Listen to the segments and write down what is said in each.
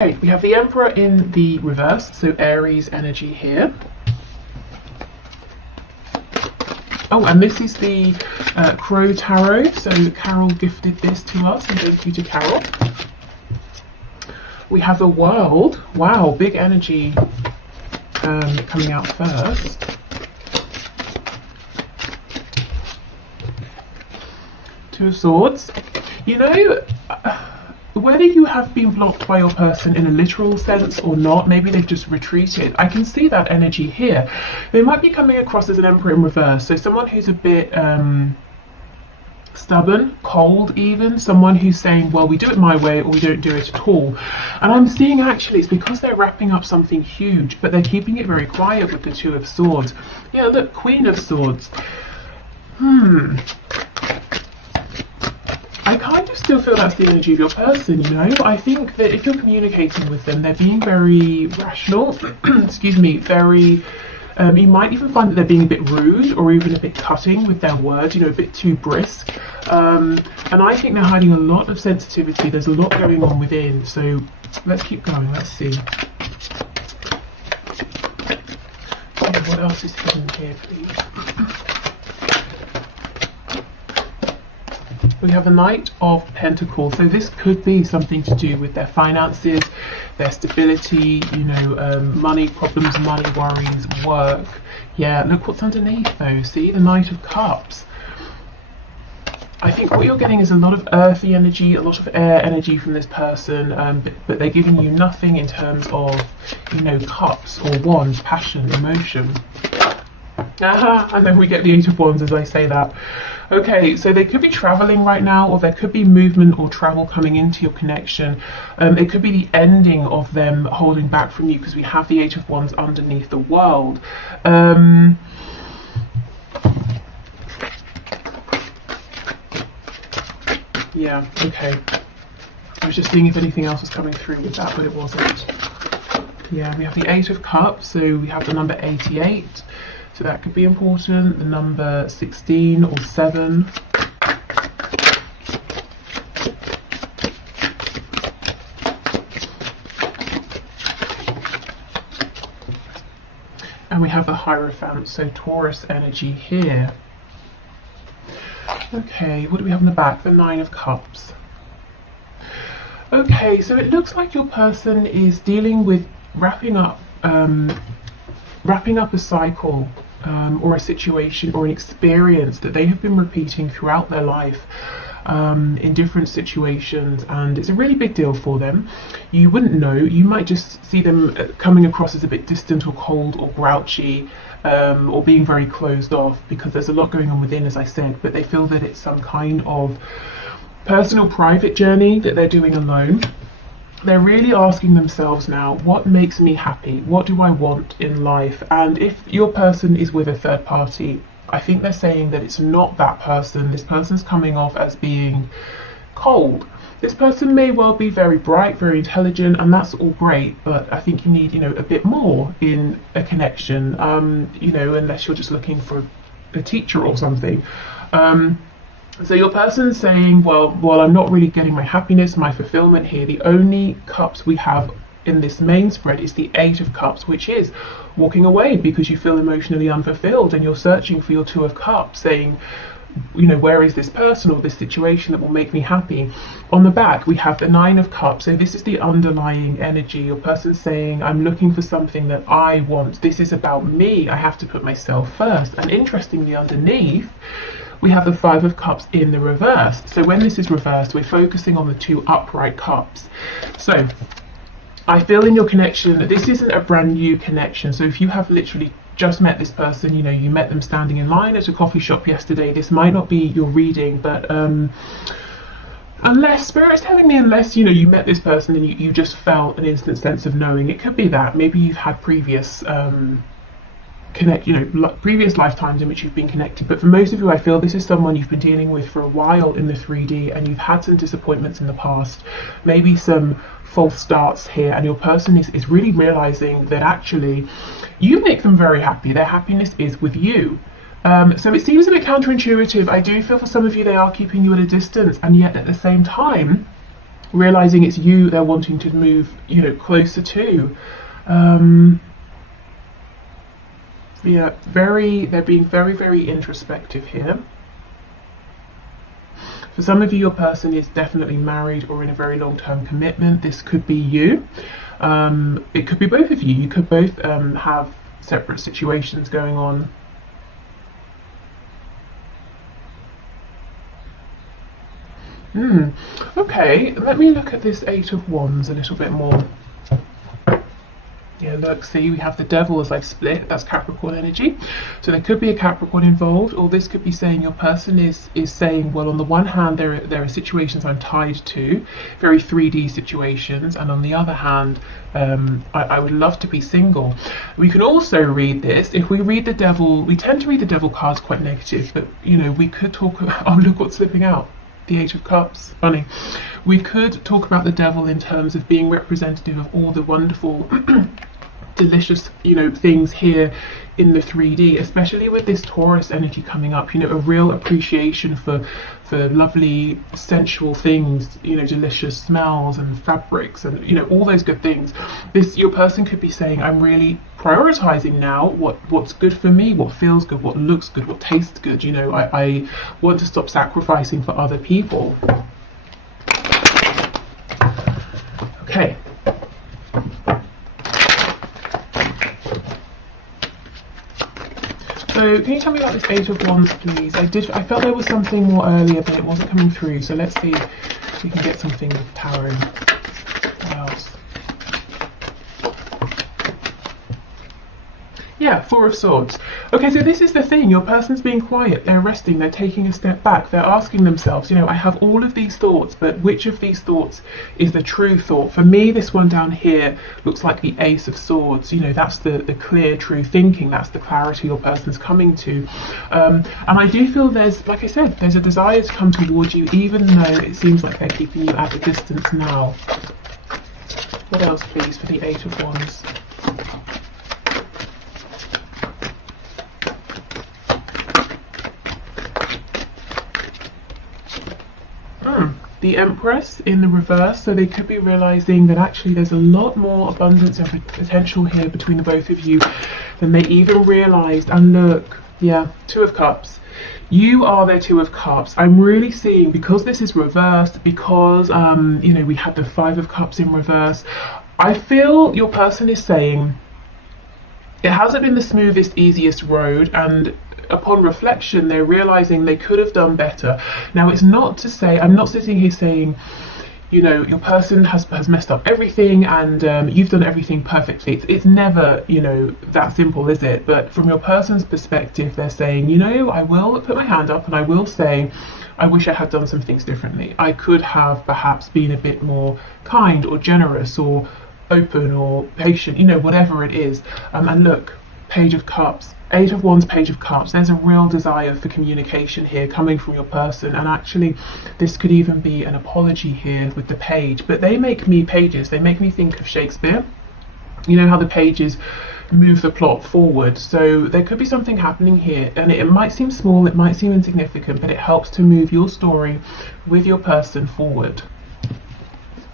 Okay, we have the Emperor in the reverse, so Aries energy here. Oh, and this is the Crow Tarot, so Carol gifted this to us, and thank you to Carol. We have the World. Wow, big energy coming out first. Two of Swords. You know, whether you have been blocked by your person in a literal sense or not, maybe they've just retreated. I can see that energy here. They might be coming across as an Emperor in reverse, so someone who's a bit stubborn, cold even, someone who's saying, well, we do it my way or we don't do it at all. And I'm seeing actually it's because they're wrapping up something huge, but they're keeping it very quiet with the Two of Swords. Yeah, look, Queen of Swords. I kind of still feel that's the energy of your person, you know. I think that if you're communicating with them, they're being very rational, excuse me, very, you might even find that they're being a bit rude or even a bit cutting with their words, you know, a bit too brisk. And I think they're hiding a lot of sensitivity. There's a lot going on within. So let's keep going. Let's see. What else is hidden here, please? We have a Knight of Pentacles, so this could be something to do with their finances, their stability, you know, money problems, money worries, work. Yeah, look what's underneath though, see, the Knight of Cups. I think what you're getting is a lot of earthy energy, a lot of air energy from this person, but they're giving you nothing in terms of, you know, cups or wands, passion, emotion. And then we get the Eight of Wands as I say that. Okay, so they could be traveling right now, or there could be movement or travel coming into your connection. It could be the ending of them holding back from you because we have the Eight of Wands underneath the World. Yeah, okay. I was just seeing if anything else was coming through with that, but it wasn't. Yeah, we have the Eight of Cups, so we have the number 88. So that could be important, the number 16 or 7. And we have the Hierophant, so Taurus energy here. Okay, what do we have in the back? The Nine of Cups. Okay, so it looks like your person is dealing with wrapping up a cycle. Or a situation or an experience that they have been repeating throughout their life in different situations, and it's a really big deal for them. You wouldn't know, you might just see them coming across as a bit distant or cold or grouchy or being very closed off because there's a lot going on within, as I said, but they feel that it's some kind of personal private journey that they're doing alone. They're really asking themselves now, what makes me happy? What do I want in life? And if your person is with a third party, I think they're saying that it's not that person. This person's coming off as being cold. This person may well be very bright, very intelligent, and that's all great, but I think you need, you know, a bit more in a connection, you know, unless you're just looking for a teacher or something. So your person's saying, well, I'm not really getting my happiness, my fulfillment here. The only cups we have in this main spread is the Eight of Cups, which is walking away because you feel emotionally unfulfilled and you're searching for your Two of Cups, saying, you know, where is this person or this situation that will make me happy? On the back, we have the Nine of Cups. So this is the underlying energy. Your person's saying, I'm looking for something that I want. This is about me. I have to put myself first. And interestingly, underneath, we have the Five of Cups in the reverse. So when this is reversed, we're focusing on the two upright cups. So I feel in your connection that this isn't a brand new connection. So if you have literally just met this person, you know, you met them standing in line at a coffee shop yesterday, this might not be your reading, but unless Spirit's telling me, unless, you know, you met this person and you just felt an instant sense of knowing, it could be that maybe you've had previous previous lifetimes in which you've been connected. But for most of you, I feel this is someone you've been dealing with for a while in the 3D, and you've had some disappointments in the past, maybe some false starts here, and your person is really realizing that actually you make them very happy. Their happiness is with you. So it seems a bit counterintuitive. I do feel for some of you they are keeping you at a distance, and yet at the same time realizing it's you they're wanting to move, you know, closer to. Yeah, they're being very, very introspective here. For some of you, your person is definitely married or in a very long-term commitment. This could be you. It could be both of you. You could both have separate situations going on. Okay, let me look at this Eight of Wands a little bit more. Yeah, look, see, we have the Devil as I've split. That's Capricorn energy. So there could be a Capricorn involved, or this could be saying your person is saying, well, on the one hand, there are situations I'm tied to, very 3D situations, and on the other hand, I would love to be single. We can also read this. If we read the Devil, we tend to read the Devil cards quite negative, but, you know, we could talk about, oh, look what's slipping out. The Eight of Cups, funny. We could talk about the Devil in terms of being representative of all the wonderful, delicious, you know, things here in the 3D, especially with this Taurus energy coming up. You know, a real appreciation for lovely, sensual things. You know, delicious smells and fabrics, and you know, all those good things. Your person could be saying, I'm really prioritizing now what's good for me, what feels good, what looks good, what tastes good. You know, I want to stop sacrificing for other people. Okay. So can you tell me about this Eight of Wands, please? I felt there was something more earlier, but it wasn't coming through. So let's see if we can get something with Tarot. What else? Yeah, Four of Swords. Okay, so this is the thing. Your person's being quiet. They're resting. They're taking a step back. They're asking themselves, you know, I have all of these thoughts, but which of these thoughts is the true thought? For me, this one down here looks like the Ace of Swords. You know, that's the clear, true thinking. That's the clarity your person's coming to. And I do feel there's, like I said, there's a desire to come towards you, even though it seems like they're keeping you at a distance now. What else, please, for the Eight of Wands? The Empress in the reverse, so they could be realizing that actually there's a lot more abundance and potential here between the both of you than they even realized. And look, yeah, Two of Cups. You are their Two of Cups. I'm really seeing, because this is reversed, because you know, we had the Five of Cups in reverse, I feel your person is saying it hasn't been the smoothest, easiest road, and upon reflection, they're realizing they could have done better. Now, it's not to say, I'm not sitting here saying, you know, your person has messed up everything and you've done everything perfectly. It's never, you know, that simple, is it? But from your person's perspective, they're saying, you know, I will put my hand up and I will say, I wish I had done some things differently. I could have perhaps been a bit more kind or generous or open or patient, you know, whatever it is. And look, Page of Cups. Eight of Wands, Page of Cups. There's a real desire for communication here coming from your person, and actually this could even be an apology here with the page. But they make me, pages, they make me think of Shakespeare. You know how the pages move the plot forward, so there could be something happening here, and it might seem small, it might seem insignificant, but it helps to move your story with your person forward.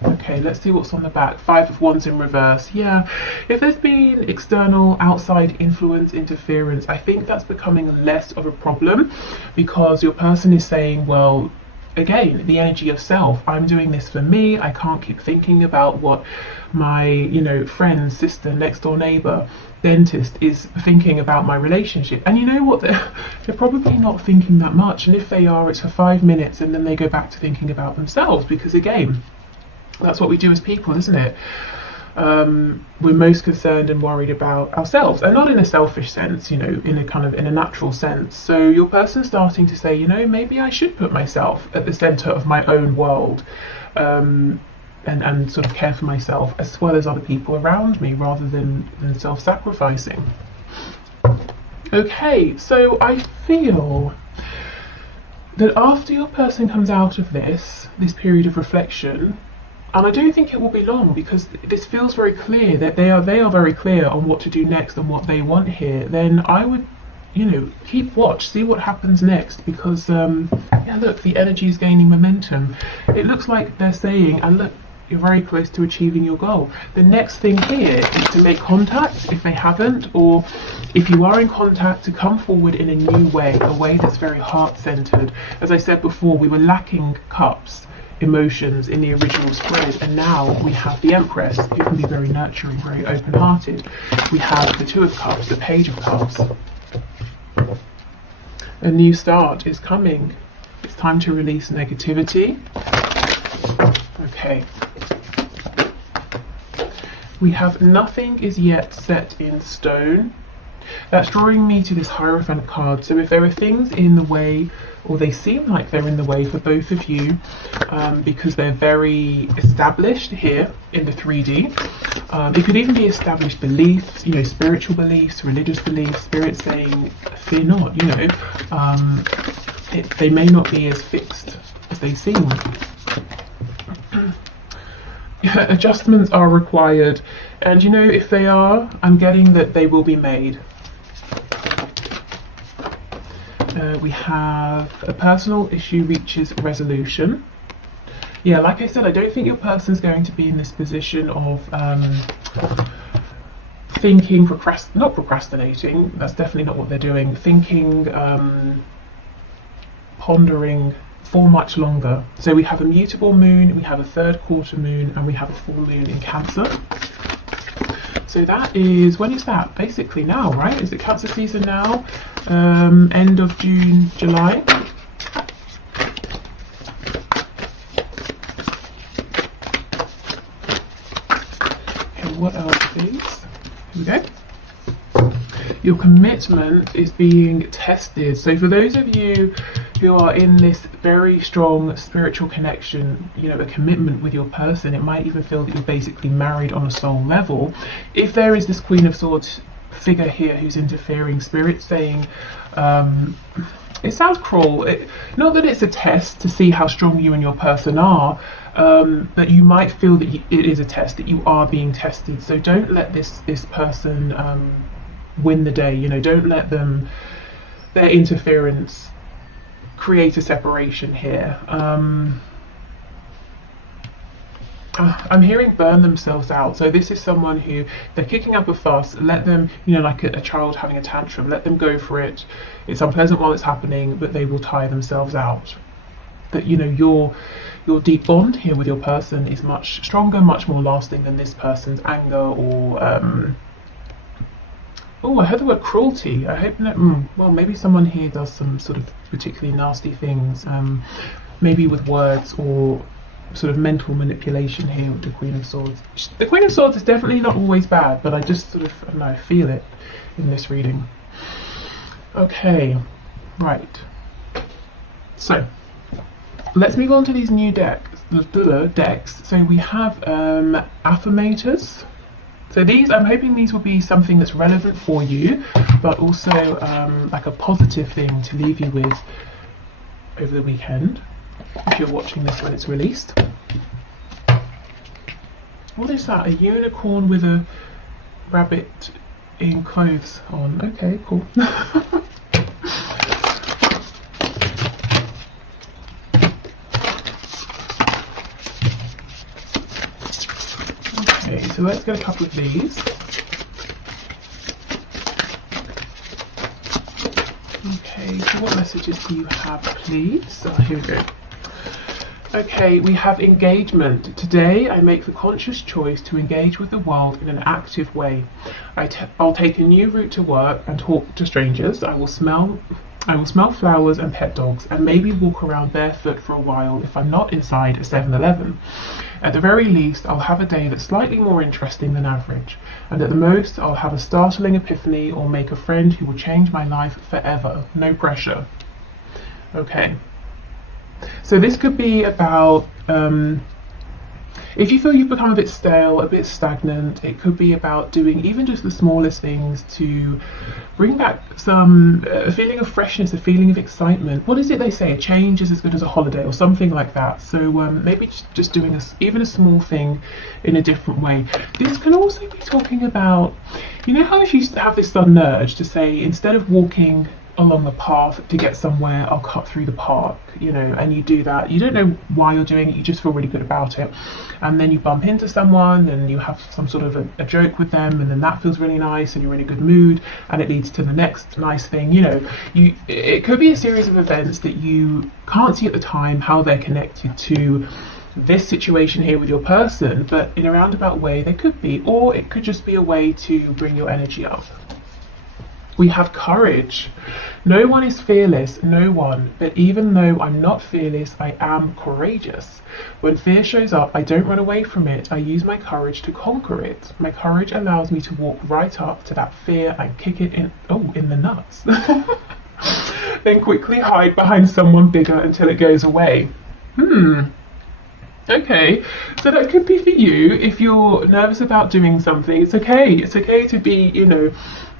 Okay, let's see what's on the back. Five of Wands in reverse. Yeah, if there's been external, outside influence, interference, I think that's becoming less of a problem, because your person is saying, well, again, the energy of self. I'm doing this for me. I can't keep thinking about what my, you know, friend, sister, next door neighbor, dentist is thinking about my relationship. And you know what? They're probably not thinking that much. And if they are, it's for 5 minutes, and then they go back to thinking about themselves, because again, that's what we do as people, isn't it? We're most concerned and worried about ourselves, and not in a selfish sense, you know, in a kind of in a natural sense. So your person's starting to say, you know, maybe I should put myself at the center of my own world, and sort of care for myself as well as other people around me, rather than self-sacrificing. Okay, so I feel that after your person comes out of this period of reflection, and I don't think it will be long, because this feels very clear that they are very clear on what to do next and what they want here, then I would you know, keep watch, see what happens next, because yeah, look, the energy is gaining momentum. It looks like they're saying, and look, you're very close to achieving your goal. The next thing here is to make contact if they haven't, or if you are in contact, to come forward in a new way, a way that's very heart-centered. As I said before, we were lacking cups, emotions in the original spread, and now we have the Empress, who can be very nurturing, very open-hearted. We have the Two of Cups, the Page of Cups. A new start is coming. It's time to release negativity. Okay. We have nothing is yet set in stone. That's drawing me to this Hierophant card. So if there are things in the way, or they seem like they're in the way for both of you, because they're very established here in the 3D. It could even be established beliefs, you know, spiritual beliefs, religious beliefs, spirit saying, fear not, you know. They may not be as fixed as they seem. Adjustments are required, and you know, if they are, I'm getting that they will be made. We have a personal issue reaches resolution. Yeah, like I said, I don't think your person's going to be in this position of thinking, not procrastinating, that's definitely not what they're doing, thinking, pondering for much longer. So we have a mutable moon, we have a third quarter moon, and we have a full moon in Cancer. So that is, when is that? Basically now, right? Is it Cancer season now? End of June, July. Okay, what else, please? Here we go. Your commitment is being tested. So for those of you who are in this very strong spiritual connection, you know, a commitment with your person, it might even feel that you're basically married on a soul level. If there is this Queen of Swords figure here who's interfering, spirit saying, it sounds cruel, not that it's a test to see how strong you and your person are, but you might feel that it is a test, that you are being tested. So don't let this person win the day, you know, don't let them, their interference, create a separation here. I'm hearing burn themselves out. So this is someone who, they're kicking up a fuss, let them, you know, like a child having a tantrum, let them go for it. It's unpleasant while it's happening, but they will tire themselves out. That, you know, your deep bond here with your person is much stronger, much more lasting than this person's anger or oh, I heard the word cruelty. I hope that, well, maybe someone here does some sort of particularly nasty things, maybe with words or sort of mental manipulation here with the Queen of Swords. The Queen of Swords is definitely not always bad, but I just sort of, I don't know, feel it in this reading. Okay, right. So, let's move on to these new decks. So we have affirmators. So these, I'm hoping these will be something that's relevant for you, but also like a positive thing to leave you with over the weekend, if you're watching this when it's released. What is that? A unicorn with a rabbit in clothes on. Okay, cool. Okay, so let's get a couple of these. Okay, so what messages do you have, please? Here we go. Okay, we have engagement. Today I make the conscious choice to engage with the world in an active way. I'll take a new route to work and talk to strangers. I will smell flowers and pet dogs, and maybe walk around barefoot for a while if I'm not inside a 7-Eleven. At the very least, I'll have a day that's slightly more interesting than average, and at the most, I'll have a startling epiphany or make a friend who will change my life forever. No pressure. Okay. So this could be about, if you feel you've become a bit stale, a bit stagnant, it could be about doing even just the smallest things to bring back some a feeling of freshness, a feeling of excitement. What is it they say? A change is as good as a holiday, or something like that. So maybe just doing even a small thing in a different way. This can also be talking about, You know how if you have this sudden urge to say, instead of walking along the path to get somewhere, I'll cut through the park, you know, and you do that. You don't know why you're doing it, you just feel really good about it. And then you bump into someone and you have some sort of a joke with them, and then that feels really nice and you're in a good mood, and it leads to the next nice thing. You know, it could be a series of events that you can't see at the time how they're connected to this situation here with your person, but in a roundabout way they could be, or it could just be a way to bring your energy up. We have courage. No one is fearless, no one, but even though I'm not fearless, I am courageous. When fear shows up, I don't run away from it, I use my courage to conquer it. My courage allows me to walk right up to that fear and kick it in the nuts. Then quickly hide behind someone bigger until it goes away. Okay, so that could be for you if you're nervous about doing something. It's okay to be, you know,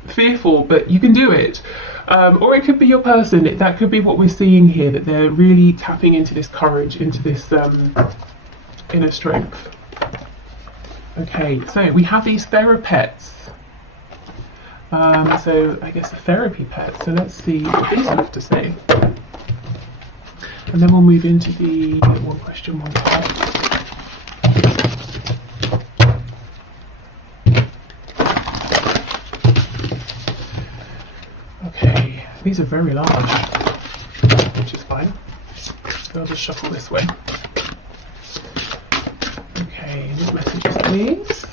fearful, but you can do it. Or it could be your person. That could be what we're seeing here, that they're really tapping into this courage, into this inner strength. Okay, so we have these therapets. So I guess a therapy pet. So let's see what these have to say. And then we'll move into the one question, one card. Okay, these are very large, which is fine. So I'll just shuffle this way. Okay, what messages, please?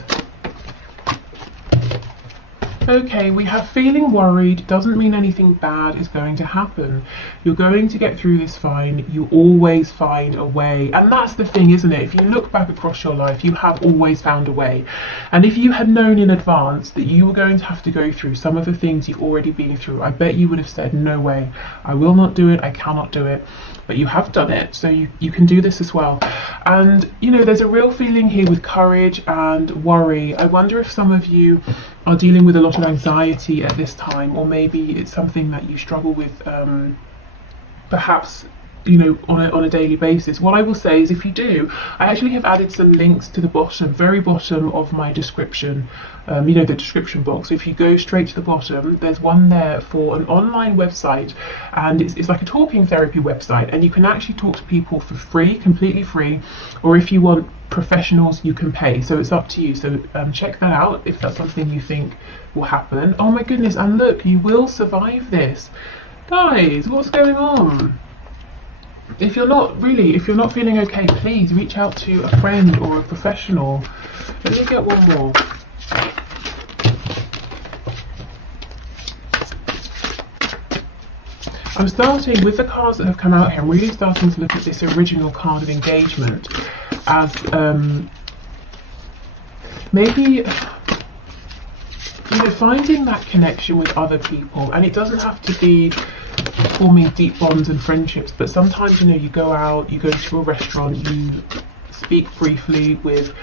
Okay, we have feeling worried doesn't mean anything bad is going to happen. You're going to get through this fine. You always find a way. And that's the thing, isn't it? If you look back across your life, you have always found a way. And if you had known in advance that you were going to have to go through some of the things you've already been through, I bet you would have said, no way, I will not do it, I cannot do it. But you have done it, so you can do this as well. And, you know, there's a real feeling here with courage and worry. I wonder if some of you are dealing with a lot of anxiety at this time, or maybe it's something that you struggle with perhaps, you know, on a daily basis. What I will say is, if you do, I actually have added some links to the bottom, very bottom of my description, you know, the description box. If you go straight to the bottom, there's one there for an online website, and it's like a talking therapy website, and you can actually talk to people for free, completely free, or if you want professionals, you can pay. So it's up to you. So check that out if that's something you think will happen. Oh my goodness, and look, you will survive this. Guys, what's going on? If you're not feeling okay, please reach out to a friend or a professional. Let me get one more. I'm starting with the cards that have come out here. I'm really starting to look at this original card of engagement as maybe, you know, finding that connection with other people. And it doesn't have to be forming deep bonds and friendships, but sometimes, you know, you go out, you go to a restaurant, you speak briefly with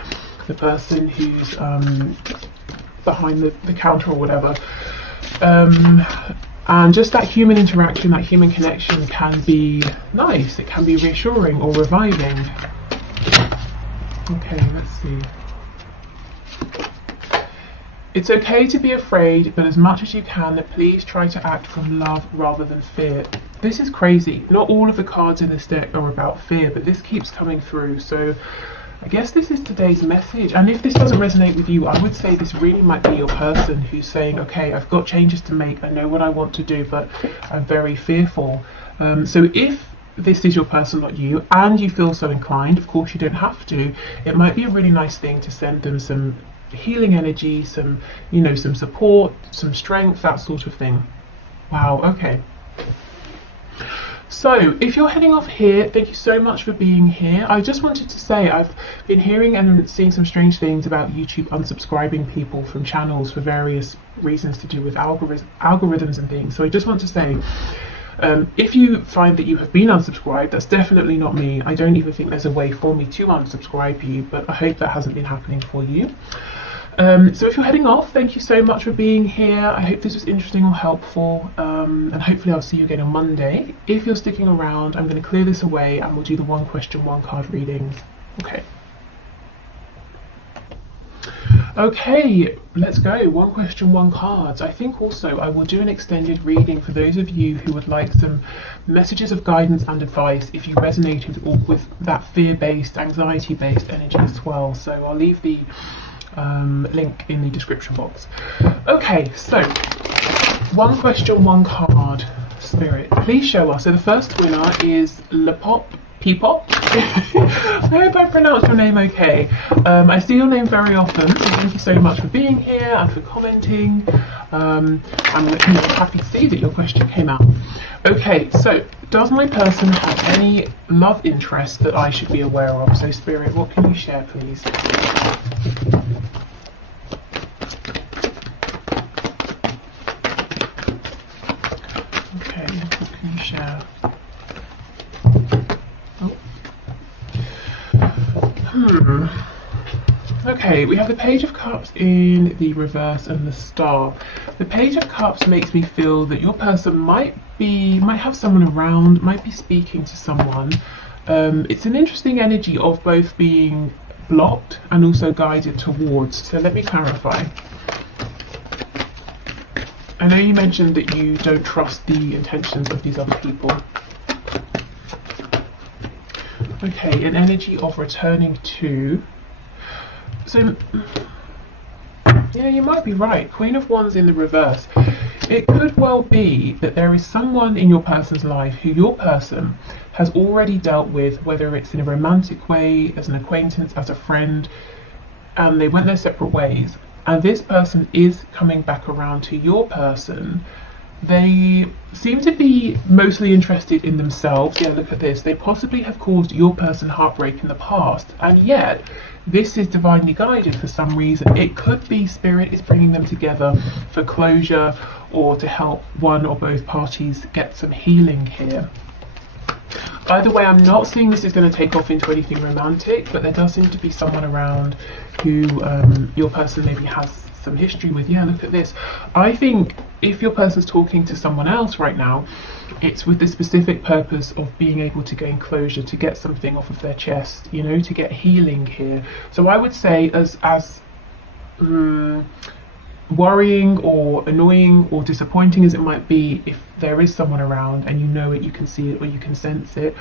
the person who's behind the counter or whatever, and just that human interaction, that human connection can be nice. It can be reassuring or reviving. Okay, let's see. It's okay to be afraid, but as much as you can, please try to act from love rather than fear. This is crazy. Not all of the cards in this deck are about fear, but this keeps coming through. So I guess this is today's message. And if this doesn't resonate with you, I would say this really might be your person who's saying, okay, I've got changes to make. I know what I want to do, but I'm very fearful. So if this is your person, not you, and you feel so inclined, of course you don't have to, it might be a really nice thing to send them some healing energy, some, you know, some support, some strength, that sort of thing. Wow, okay. So if you're heading off here, thank you so much for being here. I just wanted to say I've been hearing and seeing some strange things about YouTube unsubscribing people from channels for various reasons to do with algorithms and things. So I just want to say, if you find that you have been unsubscribed, that's definitely not me. I don't even think there's a way for me to unsubscribe you, but I hope that hasn't been happening for you. So if you're heading off, thank you so much for being here. I hope this was interesting or helpful, and hopefully I'll see you again on Monday. If you're sticking around, I'm going to clear this away and we'll do the one question, one card readings. Okay. Okay, let's go. One question, one cards. I think also I will do an extended reading for those of you who would like some messages of guidance and advice if you resonated with that fear-based, anxiety-based energy as well. So I'll leave the link in the description box. Okay, so one question, one card. Spirit, please show us. So the first winner is Peepop. I hope I pronounced your name okay. I see your name very often, so thank you so much for being here and for commenting. I'm happy to see that your question came out. Okay, so does my person have any love interest that I should be aware of? So Spirit, what can you share, please? Okay, what can you share? Okay, we have the Page of Cups in the reverse and the Star. The Page of Cups makes me feel that your person might have someone around, might be speaking to someone. It's an interesting energy of both being blocked and also guided towards. So let me clarify. I know you mentioned that you don't trust the intentions of these other people. Okay, an energy of returning to. So, yeah, you might be right. Queen of Wands in the reverse. It could well be that there is someone in your person's life who your person has already dealt with, whether it's in a romantic way, as an acquaintance, as a friend, and they went their separate ways. And this person is coming back around to your person. They seem to be mostly interested in themselves. Yeah, look at this. They possibly have caused your person heartbreak in the past, and yet this is divinely guided for some reason. It could be Spirit is bringing them together for closure or to help one or both parties get some healing here. Either way, I'm not seeing this is going to take off into anything romantic, but there does seem to be someone around who your person maybe has some history with. Yeah, look at this. I think if your person's talking to someone else right now, it's with the specific purpose of being able to gain closure, to get something off of their chest, you know, to get healing here. So I would say as worrying or annoying or disappointing as it might be, if there is someone around and you know it, you can see it or you can sense it,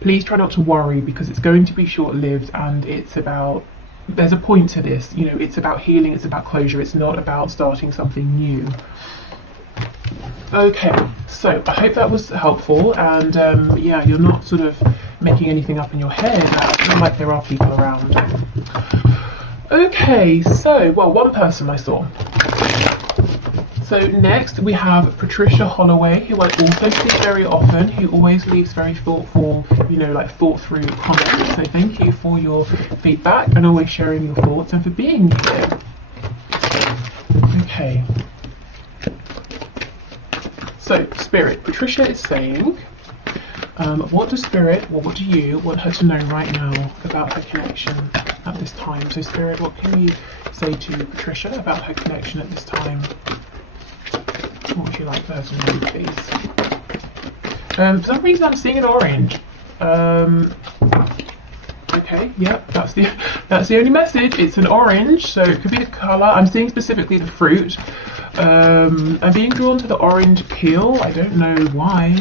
please try not to worry, because it's going to be short-lived, and it's about, there's a point to this, you know, it's about healing, it's about closure, it's not about starting something new. Okay, so I hope that was helpful, and yeah, you're not sort of making anything up in your head. I feel like there are people around. Okay, so, well, one person I saw. So next we have Patricia Holloway, who I also see very often, who always leaves very thoughtful, you know, like thought through comments. So thank you for your feedback and always sharing your thoughts and for being here. Okay. So Spirit, Patricia is saying, what does Spirit, or what do you want her to know right now about her connection at this time? So Spirit, what can you say to Patricia about her connection at this time? What would you like for her to know, please? For some reason I'm seeing an orange. Okay, yep, that's the only message. It's an orange, so it could be the colour. I'm seeing specifically the fruit. I'm being drawn to the orange peel. I don't know why.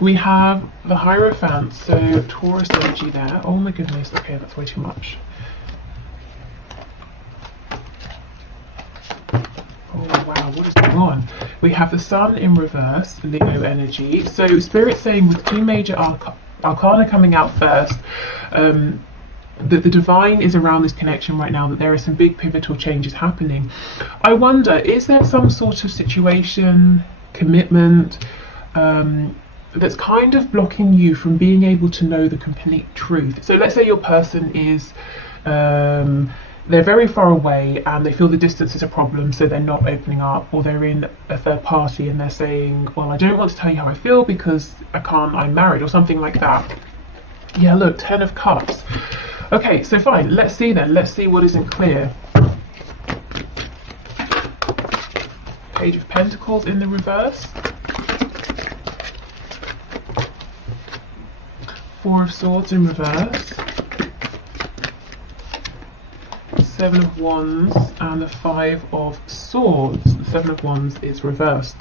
We have the Hierophant, so Taurus energy there. Oh my goodness, okay, that's way too much. Oh wow, what is going on? We have the Sun in reverse, Leo energy. So Spirit saying with two major arcana coming out first, that the divine is around this connection right now, that there are some big pivotal changes happening. I wonder, is there some sort of situation, commitment, that's kind of blocking you from being able to know the complete truth? So let's say your person is, they're very far away and they feel the distance is a problem, so they're not opening up, or they're in a third party and they're saying, well, I don't want to tell you how I feel because I'm married, or something like that. Yeah, look, 10 of Cups. Okay, so fine, let's see then, let's see what isn't clear. Page of Pentacles in the reverse. Four of Swords in reverse. Seven of Wands, and the Five of Swords. The Seven of Wands is reversed.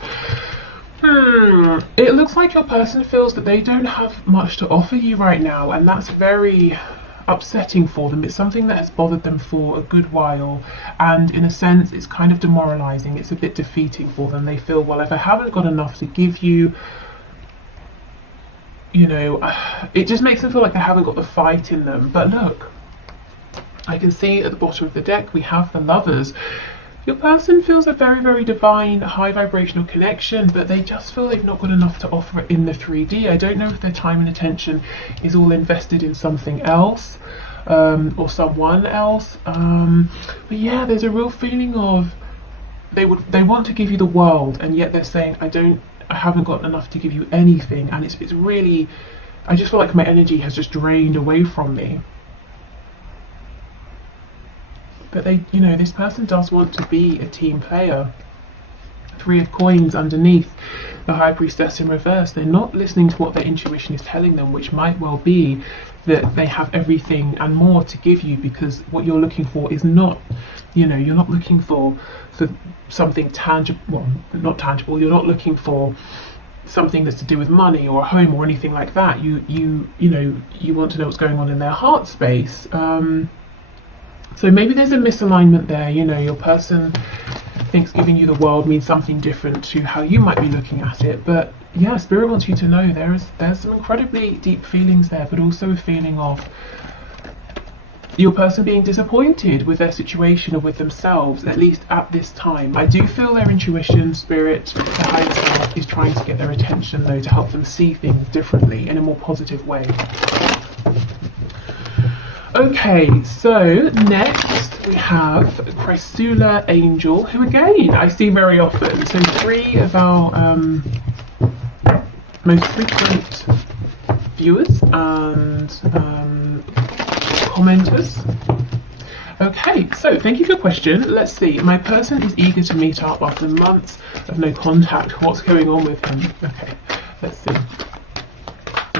It looks like your person feels that they don't have much to offer you right now, and that's very upsetting for them. It's something that has bothered them for a good while, and in a sense it's kind of demoralizing. It's a bit defeating for them. They feel, well, if I haven't got enough to give you, you know, it just makes them feel like they haven't got the fight in them. But look, I can see at the bottom of the deck we have the Lovers. Your person feels a very, very divine, high vibrational connection, but they just feel they've not got enough to offer in the 3D. I don't know if their time and attention is all invested in something else, or someone else. But yeah, there's a real feeling of they want to give you the world, and yet they're saying, I haven't got enough to give you anything, and it's really, I just feel like my energy has just drained away from me. But they, you know, this person does want to be a team player. Three of Coins underneath, the High Priestess in reverse. They're not listening to what their intuition is telling them, which might well be that they have everything and more to give you, because what you're looking for is not, you know, you're not looking for something tangible, well, not tangible, you're not looking for something that's to do with money or a home or anything like that. You know, you want to know what's going on in their heart space. So maybe there's a misalignment there. You know, your person thinks giving you the world means something different to how you might be looking at it. But yeah, Spirit wants you to know there's some incredibly deep feelings there, but also a feeling of your person being disappointed with their situation or with themselves, at least at this time. I do feel their intuition, Spirit, the higher self, is trying to get their attention though, to help them see things differently in a more positive way. Okay, so next we have Chrysula Angel, who again I see very often. So three of our most frequent viewers and commenters. Okay, so thank you for your question. Let's see. My person is eager to meet up after months of no contact. What's going on with him? Okay, let's see.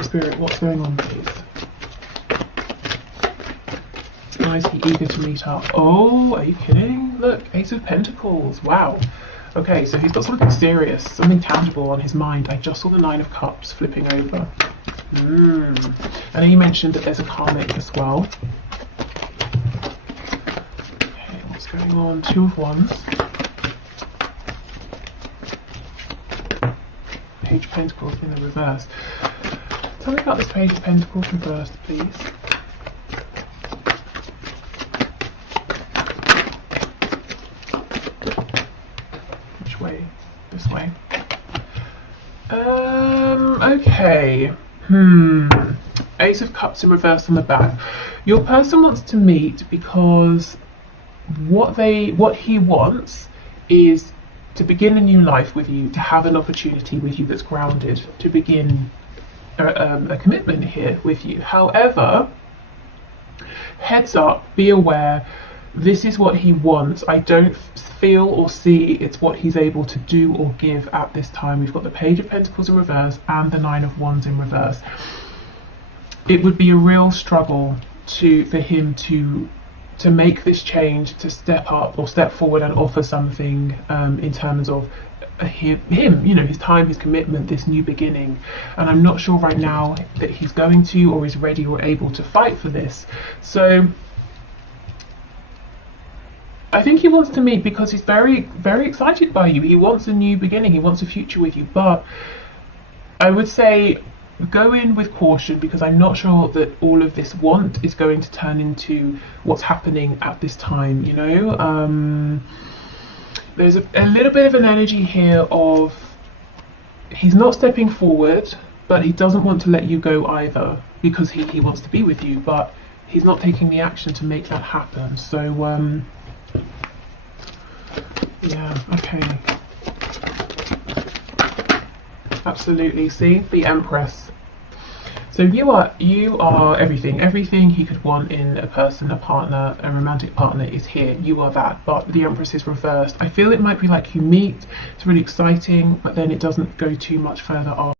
Spirit, what's going on, please? Why is he eager to meet up? Oh, are you kidding? Look, Ace of Pentacles. Wow. Okay, so he's got something serious, something tangible on his mind. I just saw the Nine of Cups flipping over. And then he mentioned that there's a karmic as well. Okay, what's going on? Two of Wands. Page of Pentacles in the reverse. Tell me about this Page of Pentacles reversed, please. This way. Okay. Ace of Cups in reverse on the back. Your person wants to meet because what he wants is to begin a new life with you, to have an opportunity with you that's grounded, to begin a commitment here with you. However, heads up, be aware, this is what he wants. I don't feel or see it's what he's able to do or give at this time. We've got the Page of Pentacles in reverse and the Nine of Wands in reverse. It would be a real struggle for him to make this change, to step up or step forward and offer something in terms of him, you know, his time, his commitment, this new beginning. And I'm not sure right now that he's going to or is ready or able to fight for this. So I think he wants to meet because he's very, very excited by you. He wants a new beginning. He wants a future with you. But I would say go in with caution, because I'm not sure that all of this want is going to turn into what's happening at this time, you know. There's a little bit of an energy here of he's not stepping forward, but he doesn't want to let you go either, because he wants to be with you, but he's not taking the action to make that happen. So yeah, okay. Absolutely, see? The Empress. So you are everything he could want in a person, a partner, a romantic partner is here. You are that, but the Empress is reversed. I feel it might be like you meet, it's really exciting, but then it doesn't go too much further off.